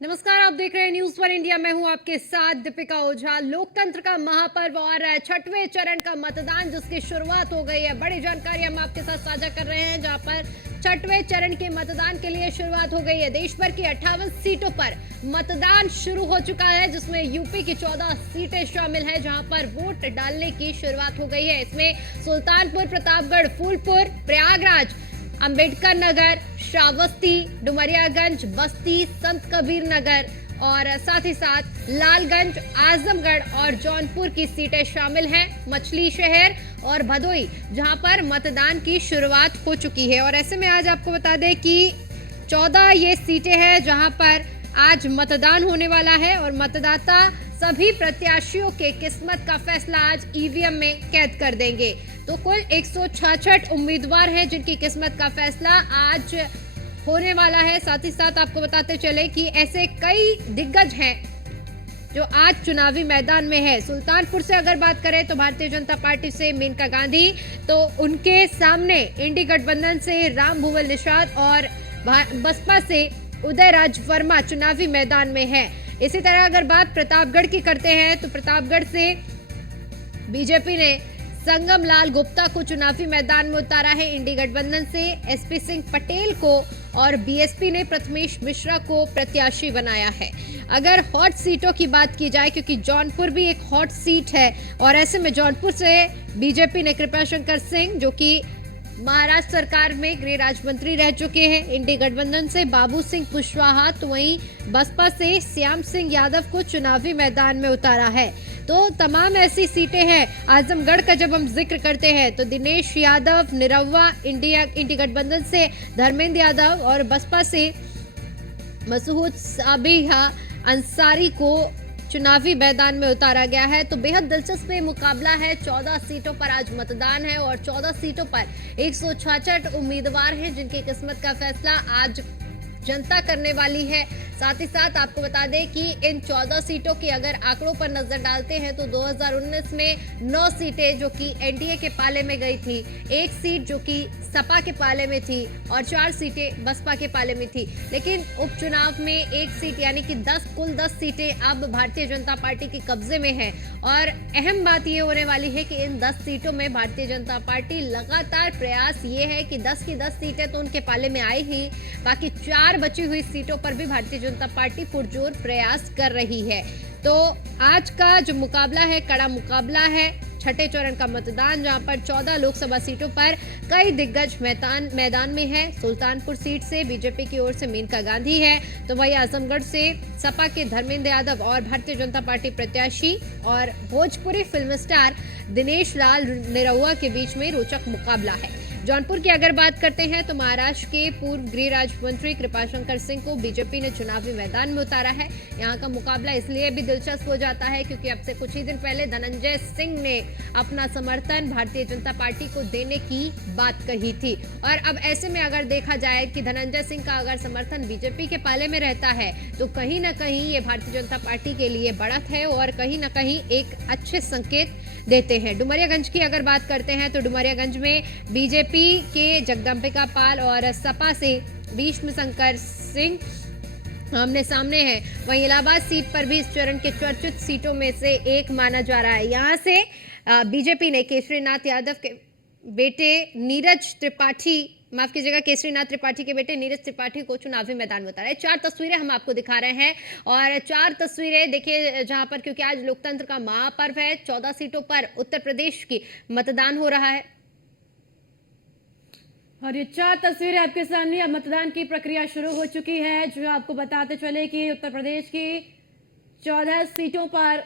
नमस्कार, आप देख रहे हैं न्यूज वन इंडिया। मैं हूं आपके साथ दीपिका ओझा। लोकतंत्र का महापर्व और छठवें चरण का मतदान जिसकी शुरुआत हो गई है, बड़ी जानकारी हम आपके साथ साझा कर रहे हैं, जहां पर छठवें चरण के मतदान के लिए शुरुआत हो गई है। देश भर की 58 सीटों पर मतदान शुरू हो चुका है, जिसमें यूपी की 14 सीटें शामिल हैं, जहां पर वोट डालने की शुरुआत हो गई है। इसमें सुल्तानपुर, प्रतापगढ़, फूलपुर, प्रयागराज, अंबेडकर नगर, श्रावस्ती, डुमरियागंज, बस्ती, संत कबीर नगर और साथ ही साथ लालगंज, आजमगढ़ और जौनपुर की सीटें शामिल हैं। मछली शहर और भदोई जहां पर मतदान की शुरुआत हो चुकी है। और ऐसे में आज आपको बता दें कि 14 ये सीटें हैं जहां पर आज मतदान होने वाला है और मतदाता सभी प्रत्याशियों के किस्मत का फैसला आज ईवीएम में कैद कर देंगे। तो कुल 166 उम्मीदवार हैं जिनकी किस्मत का फैसला आज होने वाला है। साथ ही साथ आपको बताते चले कि ऐसे कई दिग्गज हैं जो आज चुनावी मैदान में है। सुल्तानपुर से अगर बात करें तो भारतीय जनता पार्टी से मेनका गांधी, तो उनके सामने इंडी गठबंधन से राम भुवल निषाद और बसपा से उदयराज वर्मा चुनावी मैदान में है। इसी तरह अगर बात प्रतापगढ़ की करते हैं तो प्रतापगढ़ से बीजेपी ने संगम लाल गुप्ता को चुनावी मैदान में उतारा है। इंडी गठबंधन से एसपी सिंह पटेल को और बीएसपी ने प्रथमेश मिश्रा को प्रत्याशी बनाया है। अगर हॉट सीटों की बात की जाए, क्योंकि जौनपुर भी एक हॉट सीट है, और ऐसे में जौनपुर से बीजेपी ने कृपाशंकर सिंह, जो कि महाराष्ट्र सरकार में गृह राज्य मंत्री रह चुके हैं, इंडी गठबंधन से बाबू सिंह कुशवाहा, तो वहीं बसपा से श्याम सिंह यादव को चुनावी मैदान में उतारा है। तो तमाम ऐसी सीटें हैं। आजमगढ़ का जब हम जिक्र करते हैं तो दिनेश यादव, निरहुआ, इंडी गठबंधन से धर्मेंद्र यादव और बसपा से मसूद साबिहा अंसारी को चुनावी मैदान में उतारा गया है। तो बेहद दिलचस्प मुकाबला है। 14 सीटों पर आज मतदान है और 14 सीटों पर 166 उम्मीदवार हैं जिनकी किस्मत का फैसला आज जनता करने वाली है। साथ ही साथ आपको बता दें कि इन 14 सीटों की अगर आंकड़ों पर नजर डालते हैं तो 2019 में 9 सीटें जो कि एनडीए के पाले में गई थी, 1 सीट जो कि सपा के पाले में थी और 4 सीटें बसपा के पाले में थी। लेकिन उपचुनाव में 1 सीट यानी कि कुल 10 सीटें अब भारतीय जनता पार्टी के कब्जे में है। और अहम बात ये होने वाली है कि इन 10 सीटों में भारतीय जनता पार्टी लगातार प्रयास ये है कि 10 की 10 सीटें तो उनके पाले में आई ही, बाकी 4 बची हुई सीटों पर भी भारतीय जनता पार्टी पुरजोर प्रयास कर रही है। तो आज का जो मुकाबला है, कड़ा मुकाबला है। छठे चरण का मतदान, जहां पर 14 लोकसभा सीटों पर कई दिग्गज मैदान में है। सुल्तानपुर सीट से बीजेपी की ओर से मेनका गांधी है, तो वही आजमगढ़ से सपा के धर्मेंद्र यादव और भारतीय जनता पार्टी प्रत्याशी और भोजपुरी फिल्म स्टार दिनेश लाल निरहुआ के बीच में रोचक मुकाबला है। जौनपुर की अगर बात करते हैं तो महाराष्ट्र के पूर्व गृह राज्य मंत्री कृपाशंकर सिंह को बीजेपी ने चुनावी मैदान में उतारा है। यहां का मुकाबला इसलिए भी दिलचस्प हो जाता है क्योंकि अब से कुछ ही दिन पहले धनंजय सिंह ने अपना समर्थन भारतीय जनता पार्टी को देने की बात कही थी। और अब ऐसे में अगर देखा जाए कि धनंजय सिंह का अगर समर्थन बीजेपी के पाले में रहता है तो कहीं ना कहीं ये भारतीय जनता पार्टी के लिए बढ़त है और कहीं ना कहीं एक अच्छे संकेत देते हैं। डुमरियागंज की अगर बात करते हैं तो डुमरियागंज में बीजेपी के जगदम्बिका पाल और सपा से भीष्म शंकर सिंह आमने सामने है। वहीं इलाहाबाद सीट पर भी इस चरण के चर्चित सीटों में से एक माना जा रहा है। यहां से बीजेपी ने केसरीनाथ यादव के बेटे नीरज त्रिपाठी, माफ कीजिएगा, केसरीनाथ त्रिपाठी के बेटे नीरज त्रिपाठी को चुनावी मैदान में उतारा है। 4 तस्वीरें हम आपको दिखा रहे हैं और 4 तस्वीरें देखिए जहां पर, क्योंकि आज लोकतंत्र का महापर्व है, 14 सीटों पर उत्तर प्रदेश की मतदान हो रहा है और ये 4 तस्वीरें आपके सामने। अब मतदान की प्रक्रिया शुरू हो चुकी है। जो आपको बताते चले कि उत्तर प्रदेश की 14 सीटों पर